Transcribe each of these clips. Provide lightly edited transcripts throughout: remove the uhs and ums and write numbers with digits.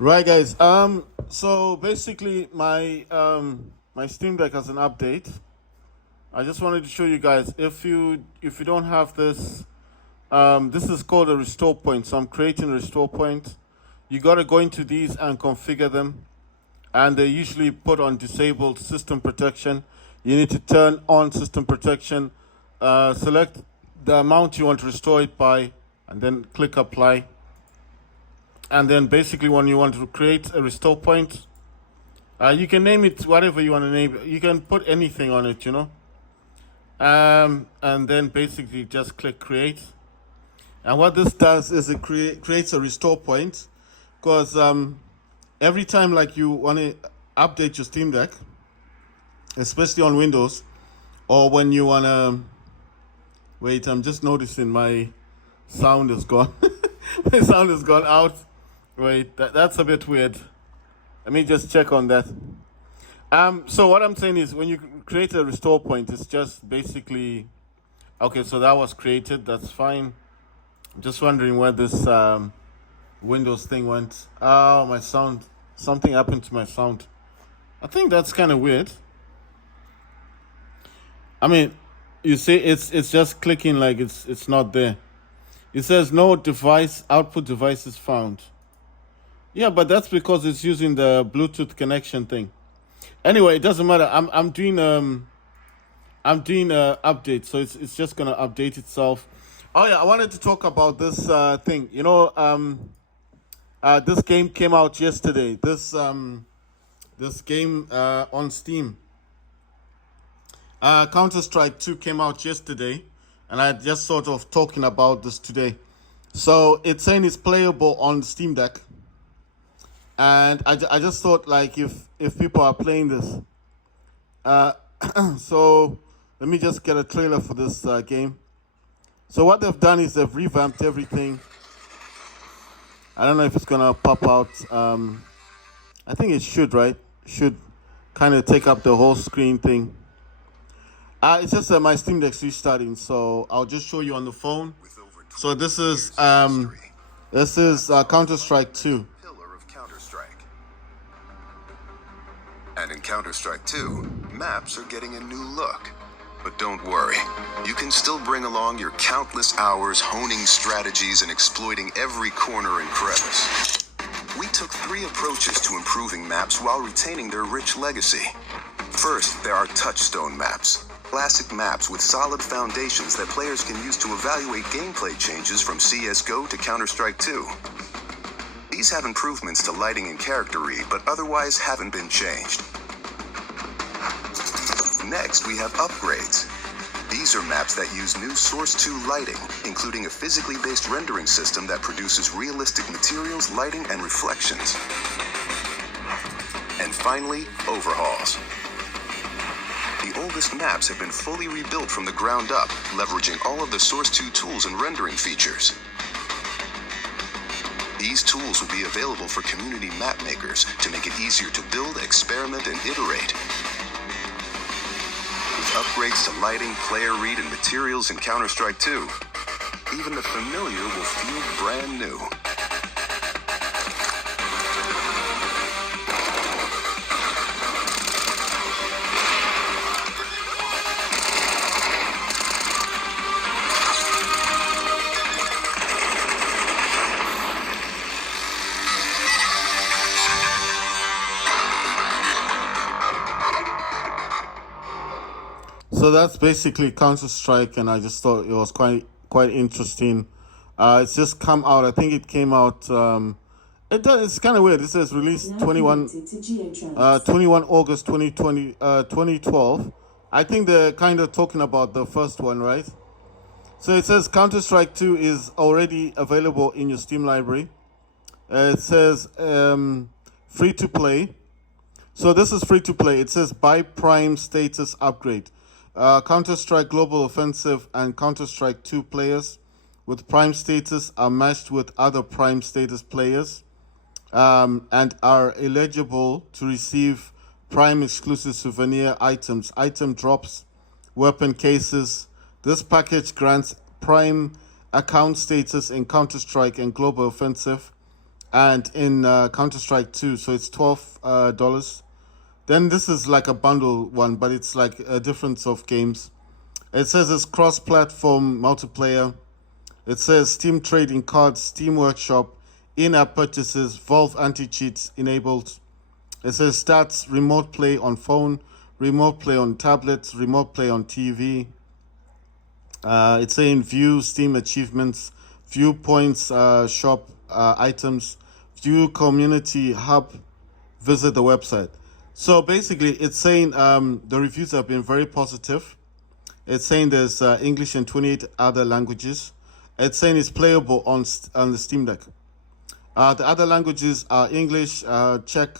Right, guys. So basically, my Steam Deck has an update. I just wanted to show you guys if you don't have this, this is called a restore point. So I'm creating a restore point. You gotta go into these and configure them, and they usually put on disabled system protection. You need to turn on system protection, select the amount you want to restore it by, and then click apply. And then basically, when you want to create a restore point, you can name it whatever you want to name it. You can put anything on it, and then basically just click create. And what this does is it creates a restore point, because every time like you want to update your Steam Deck, especially on Windows, or when you want to wait, I'm just noticing my sound is gone. My sound has gone out. Wait, that's a bit weird. Let me just check on that. So what I'm saying is, when you create a restore point, it's just basically okay. So that was created. That's fine. I'm just wondering where this Windows thing went. Oh, my sound. Something happened to my sound. I think that's kind of weird. I mean, you see, it's just clicking like it's not there. It says no device output devices found. Yeah, but that's because it's using the Bluetooth connection thing. Anyway, it doesn't matter. I'm doing a update, so it's just gonna update itself. Oh yeah, I wanted to talk about this thing. This game came out yesterday. This game on Steam. Counter-Strike 2 came out yesterday, and I just sort of talking about this today. So it's saying it's playable on Steam Deck, and I just thought, like, if people are playing this, so let me just get a trailer for this game. So what they've done is they've revamped everything. I don't know if it's gonna pop out. I think it should, right? Should kind of take up the whole screen thing. It's just my Steam Deck's restarting, so I'll just show you on the phone. So this is Counter-Strike 2. Pillar of Counter-Strike. And in Counter-Strike 2, maps are getting a new look. But don't worry, you can still bring along your countless hours honing strategies and exploiting every corner and crevice. We took 3 approaches to improving maps while retaining their rich legacy. First, there are touchstone maps. Classic maps with solid foundations that players can use to evaluate gameplay changes from CSGO to Counter-Strike 2. These have improvements to lighting and character read, but otherwise haven't been changed. Next, we have upgrades. These are maps that use new Source 2 lighting, including a physically based rendering system that produces realistic materials, lighting, and reflections. And finally, overhauls. The oldest maps have been fully rebuilt from the ground up, leveraging all of the Source 2 tools and rendering features. These tools will be available for community map makers to make it easier to build, experiment, and iterate. With upgrades to lighting, player read, and materials in Counter-Strike 2, even the familiar will feel brand new. So that's basically Counter-Strike, and I just thought it was quite interesting. It's just come out. I think it came out. It's kind of weird. It says released 21 August 2020, 2012. I think they're kind of talking about the first one, right? So it says Counter-Strike 2 is already available in your Steam library. It says free to play. So this is free to play. It says buy Prime status upgrade. Counter-Strike Global Offensive and Counter-Strike 2 players with Prime status are matched with other Prime status players and are eligible to receive Prime exclusive souvenir items, item drops, weapon cases. This package grants Prime account status in Counter-Strike and Global Offensive and in Counter-Strike 2, so it's $12. Then this is like a bundle one, but it's like a difference of games. It says it's cross-platform multiplayer. It says Steam trading cards, Steam Workshop, in-app purchases, Valve anti-cheats enabled. It says stats, remote play on phone, remote play on tablets, remote play on TV. It's saying view Steam achievements, view points, shop items, view community hub, visit the website. So basically, it's saying the reviews have been very positive. It's saying there's English and 28 other languages. It's saying it's playable on the Steam Deck. The other languages are English, Czech,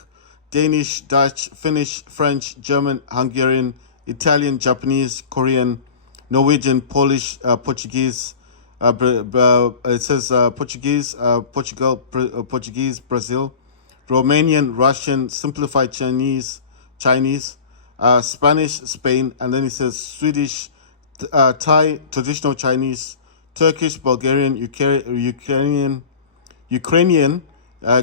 Danish, Dutch, Finnish, French, German, Hungarian, Italian, Japanese, Korean, Norwegian, Polish, Portuguese. It says Portuguese, Portugal, Portuguese, Brazil, Romanian, Russian, simplified Chinese, Spanish, Spain, and then it says Swedish, Thai, traditional Chinese, Turkish, Bulgarian, Ukrainian,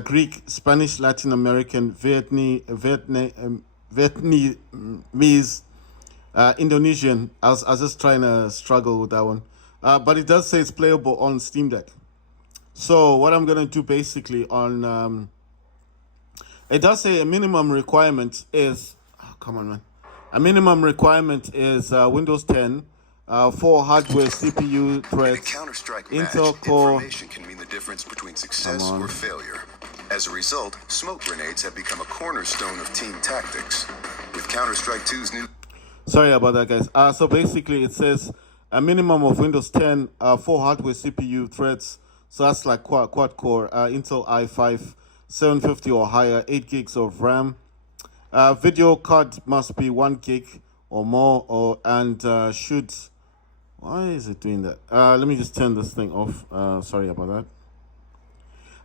Greek, Spanish, Latin American, Vietnamese, Indonesian. I was just trying to struggle with that one. But it does say it's playable on Steam Deck. So what I'm going to do basically on... it does say a minimum requirement is... Oh, come on, man. A minimum requirement is Windows 10, 4 hardware CPU threads, Counter-Strike Intel match, Core... information can mean the difference between success or failure. As a result, smoke grenades have become a cornerstone of team tactics. With Counter-Strike 2's new... Sorry about that, guys. So basically, it says a minimum of Windows 10, 4 hardware CPU threads. So that's like quad core, Intel i5, 750 or higher, 8 gigs of RAM. Video card must be 1 gig or more, and should... Why is it doing that? Let me just turn this thing off. Sorry about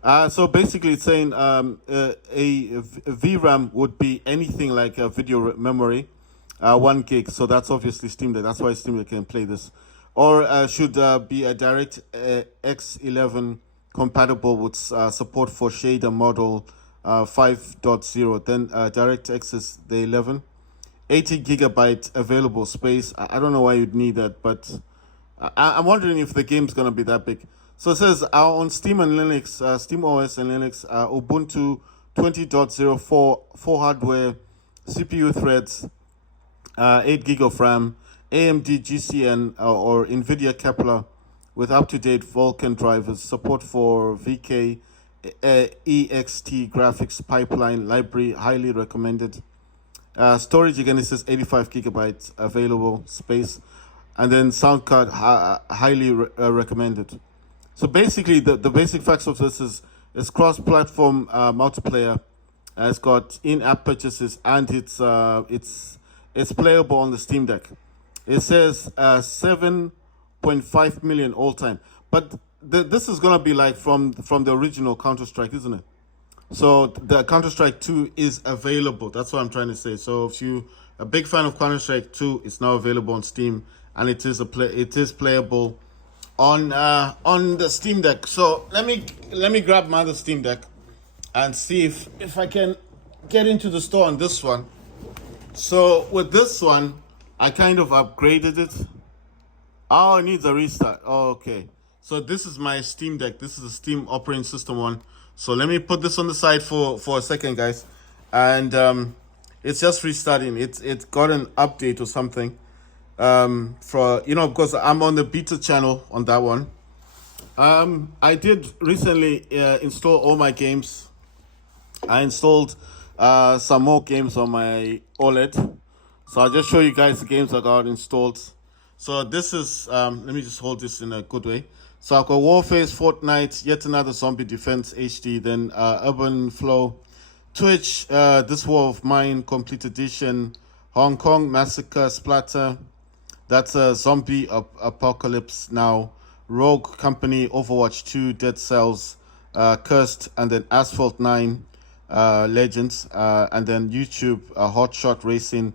that. So basically, it's saying a VRAM would be anything like a video memory, 1 gig. So that's obviously Steam Deck. That's why Steam Deck can play this. Or should be a DirectX 11 compatible with support for shader model 5.0. Then DirectX is the 11. 80 gigabyte available space. I don't know why you'd need that, but I'm wondering if the game's going to be that big. So it says on Steam and Linux, SteamOS and Linux, Ubuntu 20.04, 4 hardware, CPU threads, 8 gig of RAM, AMD GCN or NVIDIA Kepler with up-to-date Vulkan drivers, support for VK, EXT graphics pipeline library, highly recommended. Storage, again, it says 85 gigabytes available space. And then sound card, highly recommended. So basically, the basic facts of this is it's cross-platform multiplayer. It's got in-app purchases, and it's playable on the Steam Deck. It says 7.5 million all-time. But this is going to be like from the original Counter-Strike, isn't it? So the Counter-Strike 2 is available. That's what I'm trying to say. So if you're a big fan of Counter-Strike 2, it's now available on Steam, and it is playable on the Steam Deck. So let me grab my other Steam Deck and see if I can get into the store on this one. So with this one, I kind of upgraded it. Oh, it needs a restart. Oh, okay. So this is my Steam Deck. This is the Steam operating system one. So let me put this on the side for a second, guys. And it's just restarting. It's got an update or something. Because I'm on the beta channel on that one. I did recently install all my games. I installed some more games on my OLED. So I'll just show you guys the games I got installed. So this is, let me just hold this in a good way. So I've got Warfare, Fortnite, yet another Zombie Defense HD, then Urban Flow, Twitch, This War of Mine, Complete Edition, Hong Kong Massacre, Splatter, that's a Zombie Apocalypse Now, Rogue Company, Overwatch 2, Dead Cells, Cursed, and then Asphalt 9, Legends, and then YouTube, Hotshot Racing,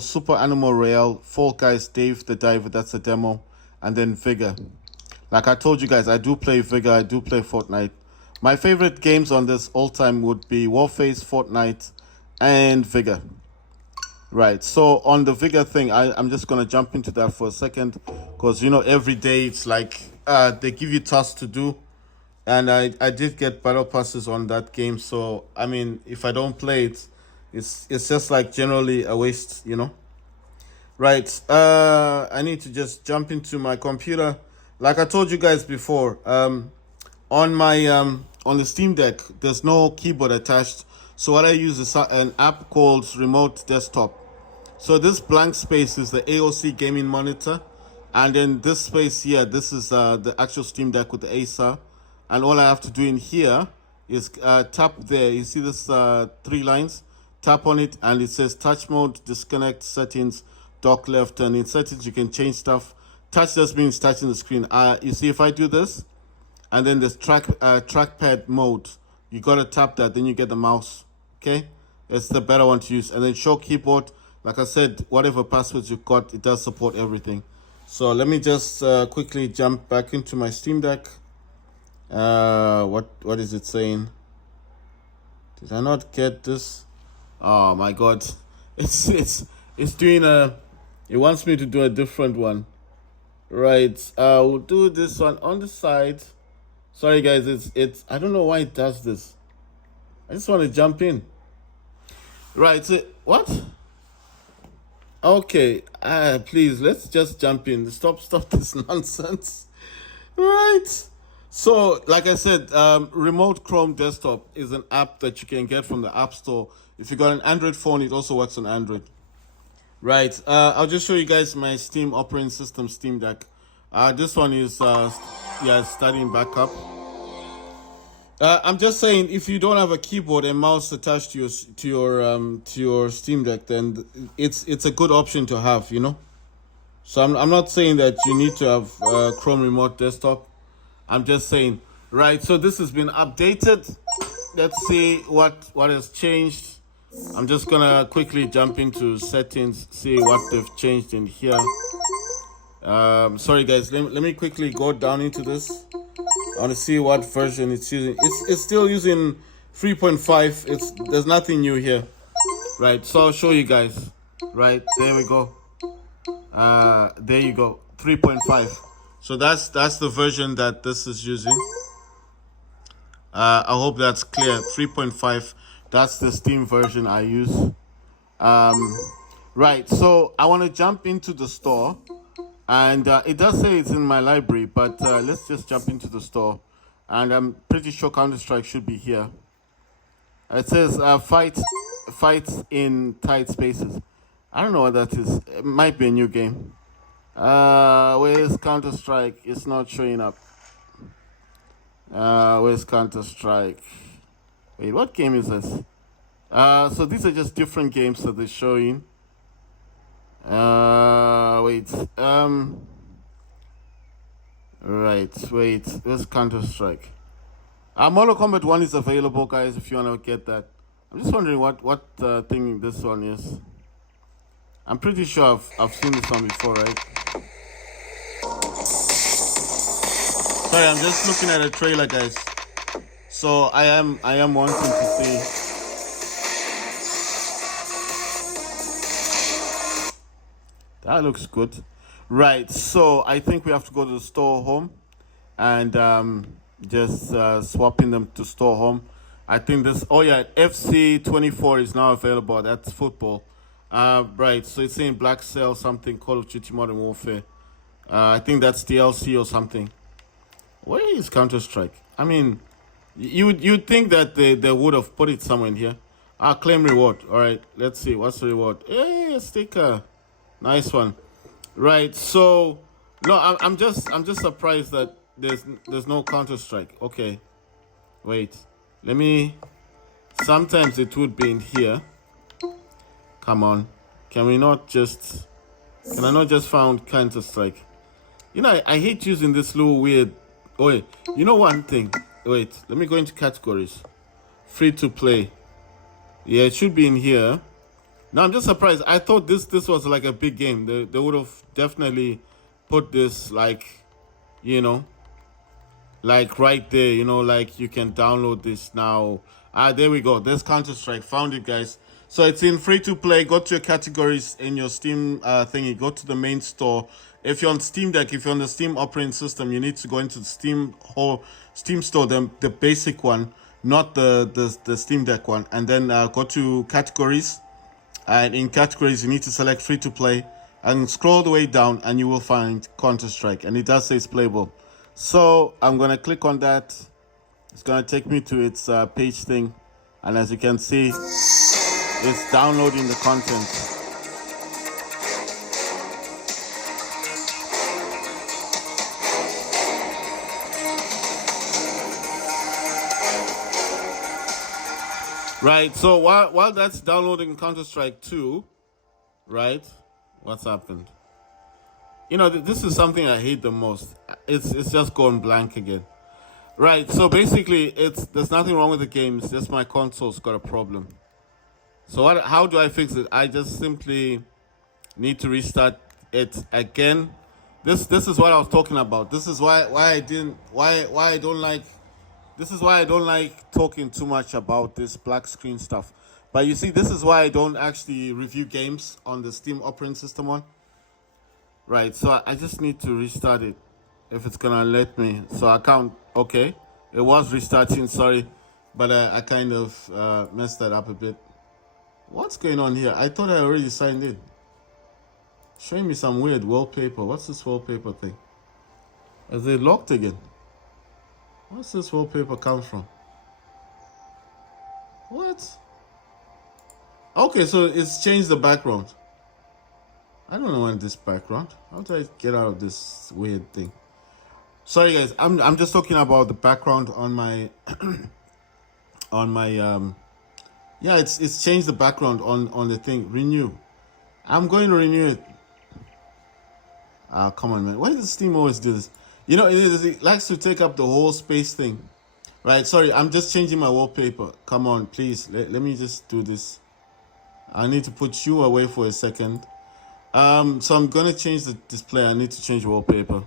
Super Animal Royale, Fall Guys, Dave the Diver, that's a demo, and then Vigor. Like I told you guys, I do play Vigor, I do play Fortnite, My favorite games on this all time would be Warface, Fortnite, and Vigor. Right. So on the Vigor thing, I'm just gonna jump into that for a second, because every day it's like they give you tasks to do, and I did get battle passes on that game. So I mean, if I don't play it, it's just like generally a waste. Right. I need to just jump into my computer. Like I told you guys before, on my on the Steam Deck, there's no keyboard attached. So what I use is an app called Remote Desktop. So this blank space is the AOC gaming monitor, and then this space here, this is the actual Steam Deck with the Acer. And all I have to do in here is tap there. You see this three lines? Tap on it, and it says touch mode, disconnect, settings, dock left, and in settings you can change stuff. Touch just means touching the screen. You see, if I do this, and then there's trackpad mode, you gotta tap that, then you get the mouse. Okay, it's the better one to use. And then show keyboard. Like I said, whatever passwords you've got, it does support everything. So let me just quickly jump back into my Steam Deck. What is it saying? Did I not get this? Oh my god, it's doing it wants me to do a different one. Right, we'll do this one on the side. Sorry guys, it's I don't know why it does this. I just want to jump in. Right, so what? Okay, please, let's just jump in. Stop this nonsense. Right. So, like I said, Remote Chrome Desktop is an app that you can get from the App Store. If you got an Android phone, it also works on Android. Right. I'll just show you guys my Steam operating system Steam Deck. This one is starting back up. I'm just saying, if you don't have a keyboard and mouse attached to your Steam Deck, then it's a good option to have. So I'm not saying that you need to have Chrome Remote Desktop. I'm just saying, right? So this has been updated. Let's see what has changed. I'm just gonna quickly jump into settings, see what they've changed in here. Sorry guys, let me quickly go down into this. I want to see what version it's using. It's still using 3.5. There's nothing new here, right? So I'll show you guys. Right, there we go. There you go, 3.5. So that's the version that this is using. I hope that's clear. 3.5. That's the Steam version I use. Right, so I want to jump into the store. And it does say it's in my library, but let's just jump into the store. And I'm pretty sure Counter-Strike should be here. It says fights in tight spaces. I don't know what that is. It might be a new game. Where's Counter-Strike? It's not showing up. Where's Counter-Strike? Wait, what game is this? So these are just different games that they're showing. Wait, where's Counter-Strike? Mortal Kombat 1 is available, guys, if you want to get that. I'm just wondering what thing this one is. I'm pretty sure I've seen this one before, right? Sorry, I'm just looking at a trailer, guys. So I am wanting to see. That looks good. Right, so I think we have to go to the store home and just swapping them to store home. I think this, FC24 is now available. That's football. Right, so it's saying Black Cell something, Call of Duty Modern Warfare. I think that's DLC or something. Where is Counter-Strike? I mean, you'd think that they would have put it somewhere in here. Claim reward. All right, let's see. What's the reward? Hey, a sticker. Nice one. Right, so no, I'm just surprised that there's no Counter-Strike. Okay, wait, let me. Sometimes it would be in here. Come on, can I not just found Counter-Strike? I hate using this little weird. Oh wait, one thing. Wait, let me go into categories. Free to play. Yeah, it should be in here. Now I'm just surprised. I thought this was like a big game. They would have definitely put this like, like right there, you know, like you can download this now. There we go. There's Counter-Strike. Found it, guys. So it's in free to play. Go to your categories in your Steam thingy. Go to the main store. If you're on Steam Deck, if you're on the Steam operating system, you need to go into the Steam store, the basic one, not the Steam Deck one, and then go to categories. And in categories, you need to select free to play and scroll the way down, and you will find Counter-Strike, and it does say it's playable. So I'm gonna click on that. It's gonna take me to its page thing, and as you can see, it's downloading the content. Right, so while that's downloading Counter-Strike 2, right, what's happened? You know, this is something I hate the most. It's just going blank again. Right, so basically, there's nothing wrong with the game. It's just my console's got a problem. So how do I fix it? I just simply need to restart it again. This is what I was talking about. This is why I don't like. This is why I don't like talking too much about this black screen stuff. But you see, this is why I don't actually review games on the Steam operating system one. Right, so I just need to restart it if it's gonna let me. So I can't. Okay, it was restarting. Sorry, but I kind of messed that up a bit. What's going on here? I thought I already signed in. Showing me some weird wallpaper. What's this wallpaper thing? Is it locked again? What's this wallpaper come from? What? Okay, so it's changed the background. I don't know this background. How do I get out of this weird thing? Sorry guys, I'm just talking about the background on my yeah, it's changed the background on the thing. Renew. I'm going to renew it. Come on, man. Why does SteamOS do this? You know, it likes to take up the whole space thing. Right, sorry, I'm just changing my wallpaper. Come on, please. Let me just do this. I need to put you away for a second. So I'm gonna change the display. I need to change wallpaper.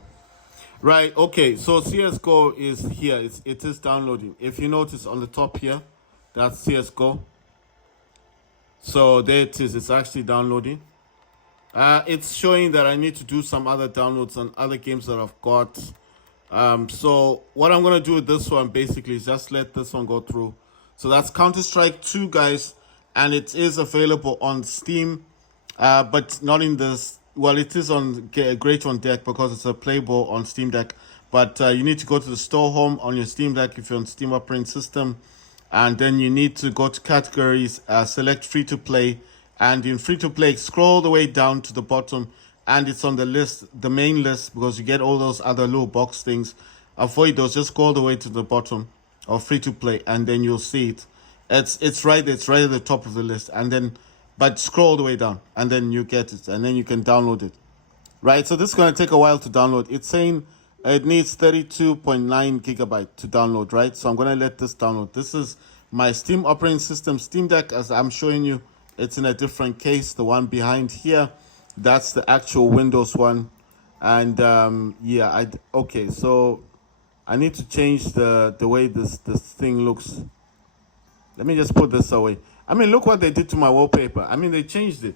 Right, okay, so CSGO is here. It is downloading. If you notice on the top here, that's CSGO. So there it is. It's actually downloading. It's showing that I need to do some other downloads on other games that I've got. So what I'm going to do with this one basically is just let this one go through. So that's Counter-Strike 2, guys. And it is available on Steam, but not in this. Well, it is on great on Deck because it's a playable on Steam Deck. But you need to go to the store home on your Steam Deck if you're on Steam operating system. And then you need to go to categories, select free to play. And in free to play, scroll the way down to the bottom, and it's on the list, the main list, because you get all those other little box things. Avoid those. Just go all the way to the bottom of free to play, and then you'll see it. It's right there. It's right at the top of the list, and then but scroll all the way down, and then you get it, and then you can download it. Right. So this is gonna take a while to download. It's saying it needs 32.9 gigabyte to download. Right. So I'm gonna let this download. This is my Steam operating system, Steam Deck, as I'm showing you. It's in a different case. The one behind here, that's the actual Windows one. And yeah, okay, so I need to change the way this thing looks. Let me just put this away. I mean, look what they did to my wallpaper. I mean, they changed it.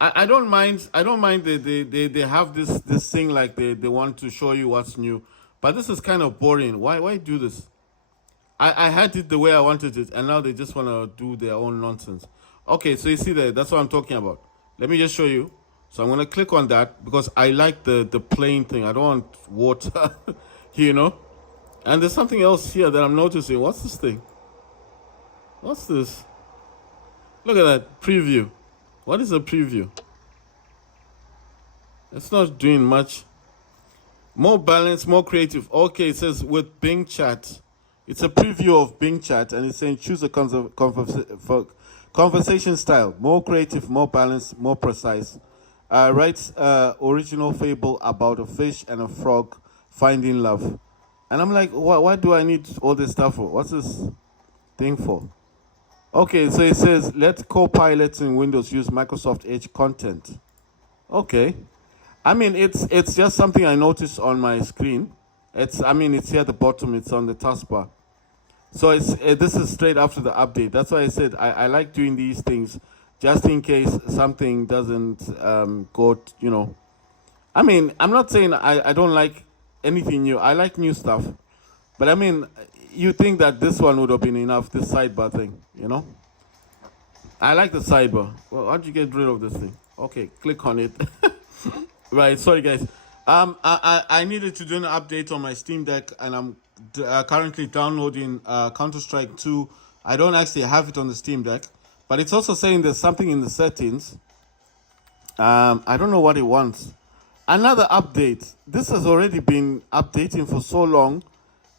I don't mind. I don't mind they have this thing like they want to show you what's new. But this is kind of boring. Why do this? I had it the way I wanted it, and now they just want to do their own nonsense. Okay, so you see that, that's what I'm talking about. Let me just show you. So I'm going to click on that because I like the plain thing. I don't want water, you know. And there's something else here that I'm noticing. What's this thing? What's this? Look at that, preview. What is a preview? It's not doing much. More balanced, more creative. Okay, it says with Bing Chat. It's a preview of Bing Chat, and it's saying choose a conversation style, more creative, more balanced, more precise. Writes original fable about a fish and a frog finding love. And I'm like, why do I need all this stuff for? What's this thing for? Okay, so it says, let co-pilots in Windows use Microsoft Edge content. Okay. I mean, it's just something I noticed on my screen. I mean, it's here at the bottom. It's on the taskbar. So this is straight after the update. That's why I said I like doing these things just in case something doesn't go, I mean, I'm not saying I don't like anything new. I like new stuff. But I mean, you think that this one would have been enough, this sidebar thing. I like the sidebar. Well, how'd you get rid of this thing? Okay, click on it. Right, sorry guys. I needed to do an update on my Steam Deck, and I'm currently downloading Counter-Strike 2. I don't actually have it on the Steam Deck, but it's also saying there's something in the settings. I don't know what it wants. Another update. This has already been updating for so long,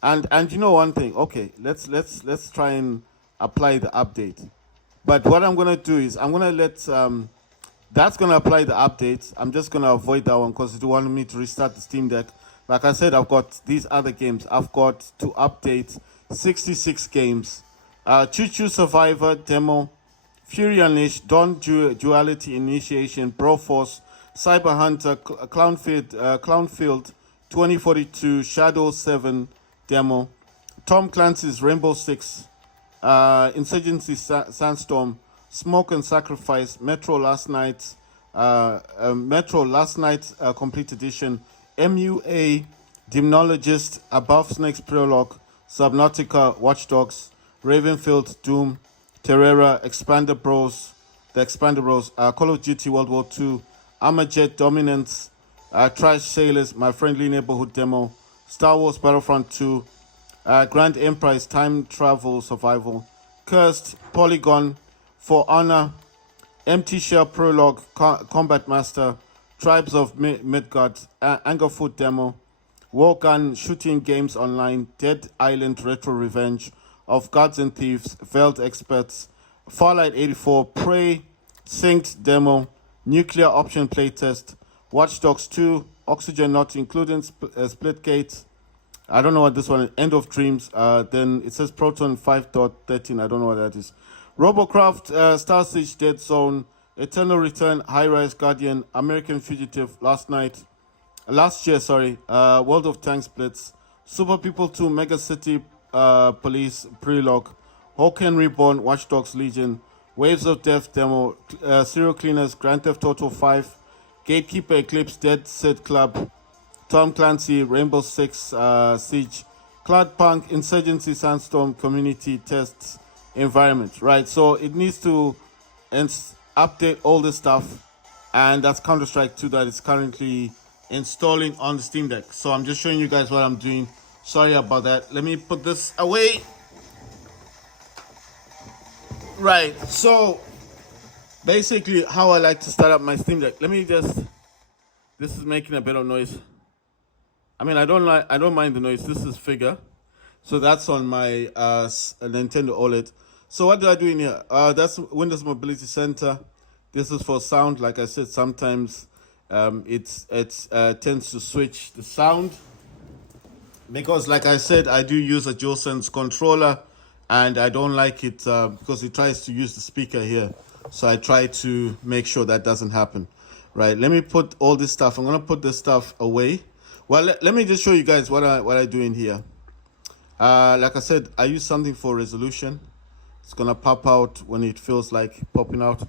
and you know one thing. Okay, let's try and apply the update. But what I'm gonna do is I'm gonna let that's gonna apply the updates. I'm just gonna avoid that one because it wanted me to restart the Steam Deck. Like I said, I've got these other games. I've got to update 66 games. Choo Choo Survivor demo, Fury Unleashed, Dawn Duality Initiation, Broforce, Cyber Hunter, Clownfield 2042, Shadow 7 demo, Tom Clancy's Rainbow Six, Insurgency Sandstorm, Smoke and Sacrifice, Metro Last Night, Complete Edition, MUA, Demonologist, Above Snakes Prologue, Subnautica, Watch Dogs, Ravenfield, Doom, Terrera, Expander Bros, The Expander Bros, Call of Duty World War II, Armajet Dominance, Trash Sailors, My Friendly Neighborhood Demo, Star Wars Battlefront 2, Grand Emprise Time Travel Survival, Cursed, Polygon, For Honor, Empty Shell Prologue, Combat Master, Tribes of Midgard, Angerfoot Demo, Wargun Shooting Games Online, Dead Island Retro Revenge, Of Gods and Thieves, Veiled Experts, Farlight 84, Prey, Synced Demo, Nuclear Option Playtest, Watch Dogs 2, Oxygen Not Including Splitgate. I don't know what this one is. End of Dreams. Then it says Proton 5.13. I don't know what that is. Robocraft, Star Siege, Dead Zone, Eternal Return, High Rise Guardian, American Fugitive, Last Year, World of Tanks Blitz, Super People 2, Mega City Police Prelogue, Hawken Reborn, Watch Dogs Legion, Waves of Death Demo, Serial Cleaners, Grand Theft Auto 5, Gatekeeper Eclipse, Dead Set Club, Tom Clancy, Rainbow Six Siege, Cloudpunk, Insurgency Sandstorm, Community Tests, Environment. Right, so it needs to update all this stuff, and that's Counter-Strike 2 that is currently installing on the Steam Deck. So I'm just showing you guys what I'm doing. Sorry about that. Let me put this away. Right, so basically how I like to start up my Steam Deck. This is making a bit of noise. I mean, I don't mind the noise. This is Figure. So that's on my Nintendo OLED. So what do I do in here? That's Windows Mobility Center. This is for sound. Like I said, sometimes it tends to switch the sound. Because like I said, I do use a DualSense controller, and I don't like it because it tries to use the speaker here. So I try to make sure that doesn't happen. Right, let me put all this stuff. I'm going to put this stuff away. Well, let me just show you guys what I do in here. Like I said, I use something for resolution. It's going to pop out when it feels like popping out.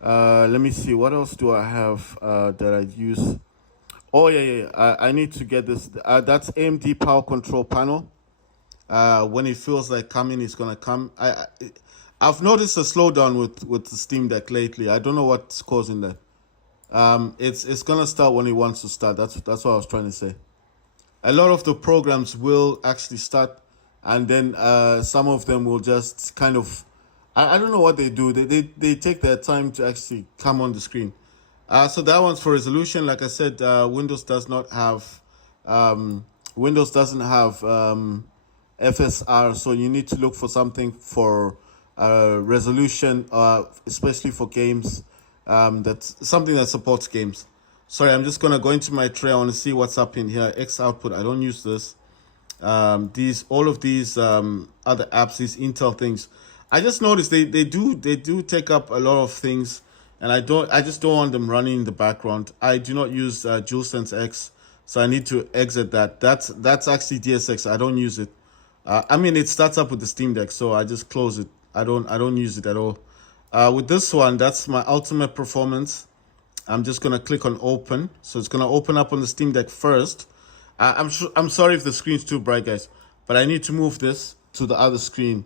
Let me see. What else do I have that I use? Oh, yeah. I need to get this. That's AMD Power Control Panel. When it feels like coming, it's going to come. I've noticed a slowdown with the Steam Deck lately. I don't know what's causing that. It's going to start when it wants to start. That's what I was trying to say. A lot of the programs will actually start, and then some of them will just kind of... I don't know what they do. They take their time to actually come on the screen. So that one's for resolution. Like I said, Windows does not have Windows doesn't have FSR, so you need to look for something for resolution, especially for games. That's something that supports games. Sorry, I'm just gonna go into my tray. I want to see what's up in here. X output. I don't use this. All of these other apps, these Intel things. I just noticed they do take up a lot of things, and I just don't want them running in the background. I do not use DualSense X, So I need to exit that. That's actually DSX. I don't use it. I mean, it starts up with the Steam Deck, so I just close it. I don't use it at all. With this one, that's my ultimate performance. I'm just gonna click on open. So it's gonna open up on the Steam Deck first. I'm sorry if the screen's too bright, guys, but I need to move this to the other screen,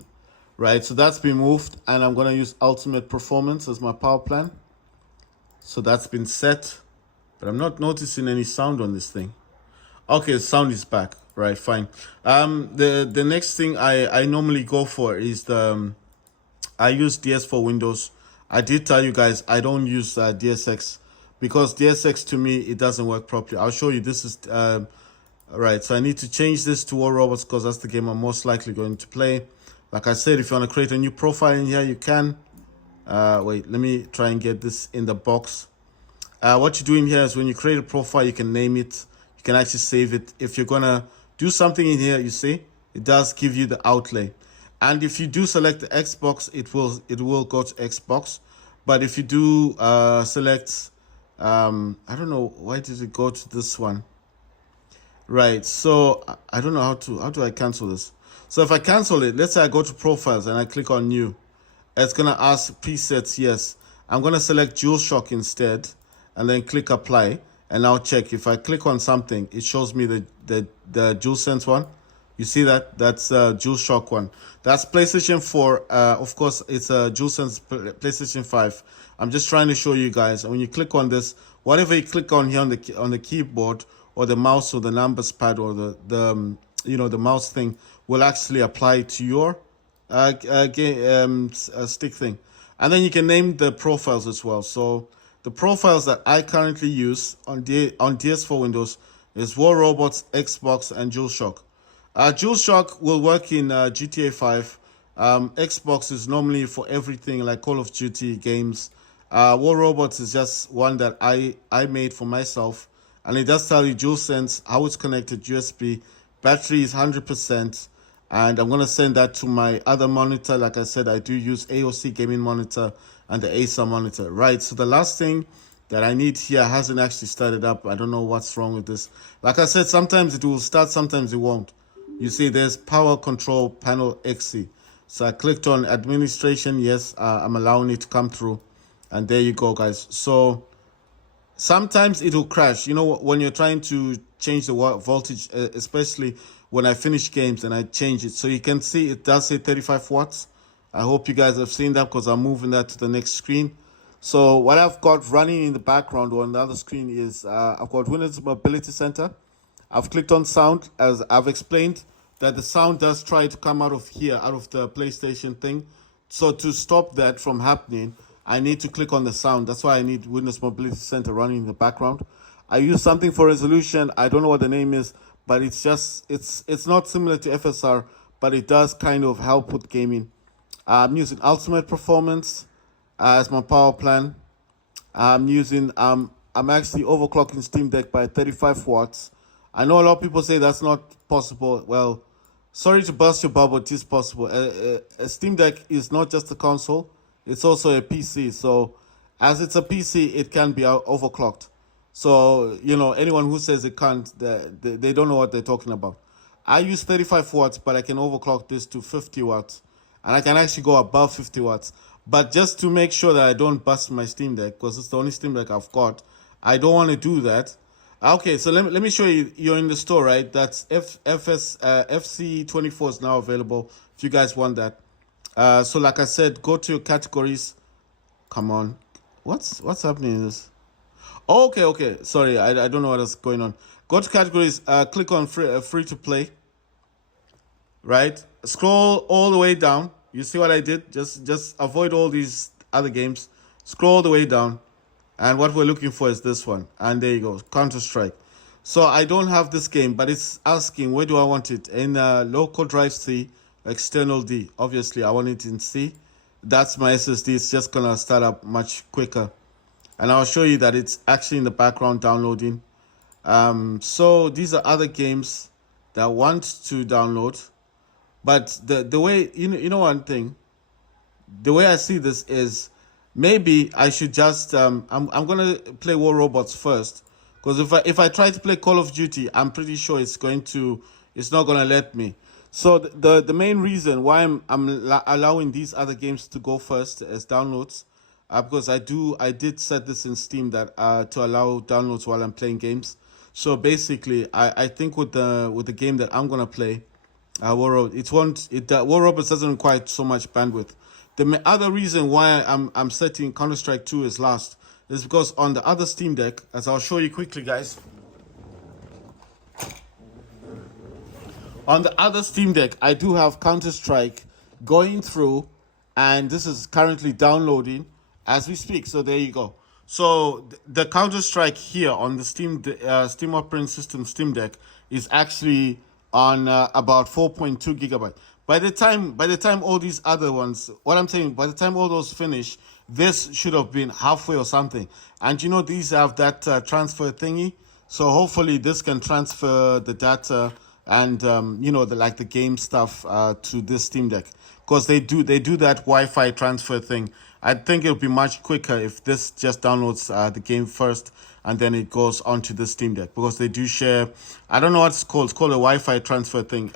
right? So that's been moved, and I'm gonna use ultimate performance as my power plan. So that's been set, but I'm not noticing any sound on this thing. Okay, the sound is back. Right, fine. The next thing I normally go for is I use DS for Windows. I did tell you guys I don't use DSX because DSX to me it doesn't work properly. I'll show you. This is right. So I need to change this to War Robots because that's the game I'm most likely going to play. Like I said, if you want to create a new profile in here, you can. Wait, let me try and get this in the box. What you do in here is when you create a profile, you can name it. You can actually save it. If you're gonna do something in here, you see, it does give you the outlay. And if you do select the Xbox, it will go to Xbox. But if you do select, I don't know, why did it go to this one? Right, so I don't know how do I cancel this? So if I cancel it, let's say I go to profiles and I click on new, it's gonna ask presets, yes. I'm gonna select DualShock instead and then click apply. And I'll check. If I click on something, it shows me the DualSense one. You see that? That's DualShock one. That's PlayStation 4. Of course, it's a DualSense PlayStation 5. I'm just trying to show you guys. When you click on this, whatever you click on here on the keyboard or the mouse or the numbers pad or the mouse thing will actually apply to your stick thing. And then you can name the profiles as well. So the profiles that I currently use on DS4 Windows is War Robots, Xbox, and DualShock. DualShock will work in GTA 5. Xbox is normally for everything like Call of Duty games. War Robots is just one that I made for myself. And it does tell you DualSense, how it's connected, USB, battery is 100%. And I'm going to send that to my other monitor. Like I said, I do use AOC gaming monitor and the Acer monitor. Right, so the last thing that I need here hasn't actually started up. I don't know what's wrong with this. Like I said, sometimes it will start, sometimes it won't. You see, there's power control panel XC. So I clicked on administration. Yes, I'm allowing it to come through. And there you go, guys. So sometimes it will crash. You know, when you're trying to change the voltage, especially when I finish games and I change it. So you can see it does say 35 watts. I hope you guys have seen that because I'm moving that to the next screen. So what I've got running in the background on the other screen is I've got Windows Mobility Center. I've clicked on sound, as I've explained that the sound does try to come out of here, out of the PlayStation thing. So to stop that from happening, I need to click on the sound. That's why I need Windows Mobility Center running in the background. I use something for resolution. I don't know what the name is, but it's just, it's not similar to FSR, but it does kind of help with gaming. I'm using Ultimate Performance as my power plan. I'm actually overclocking Steam Deck by 35 watts. I know a lot of people say that's not possible. Well, sorry to burst your bubble, it is possible. A Steam Deck is not just a console, it's also a PC. So as it's a PC, it can be overclocked. So, you know, anyone who says it can't, they don't know what they're talking about. I use 35 watts, but I can overclock this to 50 watts. And I can actually go above 50 watts. But just to make sure that I don't bust my Steam Deck, because it's the only Steam Deck I've got, I don't want to do that. Okay, so let me show you. You're in the store, right? That's FC24 is now available if you guys want that. So like I said, go to your categories. Come on. What's happening in this? Okay. Sorry, I don't know what is going on. Go to categories, click on free to play. Right? Scroll all the way down. You see what I did? Just avoid all these other games. Scroll all the way down. And what we're looking for is this one. And there you go, Counter-Strike. So I don't have this game, but it's asking, where do I want it? In local drive C, external D. Obviously, I want it in C. That's my SSD. It's just going to start up much quicker. And I'll show you that it's actually in the background downloading. So these are other games that want to download. But the way, you know one thing, the way I see this is maybe I should just, I'm going to play War Robots first Because if I try to play Call of Duty, I'm pretty sure it's not gonna let me. So the main reason why I'm allowing these other games to go first as downloads, because I did set this in Steam that to allow downloads while I'm playing games. So basically, I think with the game that I'm gonna play, War Robots, War Robots doesn't require so much bandwidth. The other reason why I'm setting Counter Strike 2 as last is because on the other Steam Deck, as I'll show you quickly, guys. On the other Steam Deck, I do have Counter Strike going through, and this is currently downloading as we speak. So there you go. So the Counter Strike here on the Steam operating system Steam Deck is actually on about 4.2 gigabyte. By the time all these other ones, what I'm saying, by the time all those finish, this should have been halfway or something. And you know these have that transfer thingy, so hopefully this can transfer the data and the game stuff to this Steam Deck, because they do that Wi-Fi transfer thing. I think it'll be much quicker if this just downloads the game first and then it goes onto the Steam Deck, because they do share. I don't know what it's called. It's called a Wi-Fi transfer thing.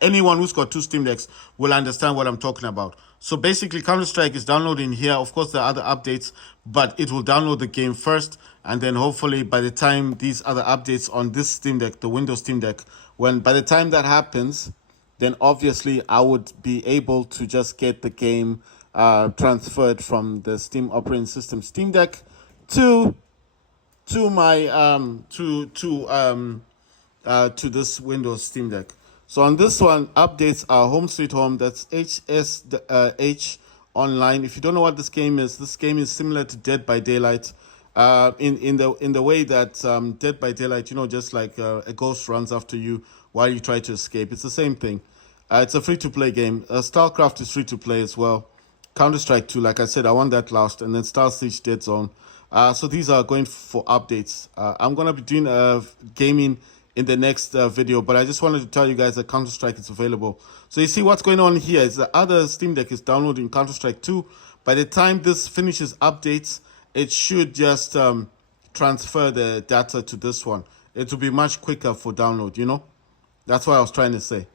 Anyone who's got two Steam Decks will understand what I'm talking about. So basically, Counter Strike is downloading here. Of course, there are other updates, but it will download the game first, and then hopefully by the time these other updates on this Steam Deck, the Windows Steam Deck, by the time that happens, then obviously I would be able to just get the game transferred from the Steam operating system Steam Deck to my to this Windows Steam Deck. So on this one, updates are Home Sweet Home. That's HSH Online. If you don't know what this game is similar to Dead by Daylight. In the way that Dead by Daylight, just like a ghost runs after you while you try to escape. It's the same thing. It's a free-to-play game. StarCraft is free-to-play as well. Counter-Strike 2, like I said, I won that last. And then Star Siege Dead Zone. So these are going for updates. I'm going to be doing gaming in the next video, but I just wanted to tell you guys that Counter-Strike is available. So you see what's going on here is the other Steam Deck is downloading Counter-Strike 2. By the time this finishes updates, it should just transfer the data to this one. It will be much quicker for download, That's what I was trying to say.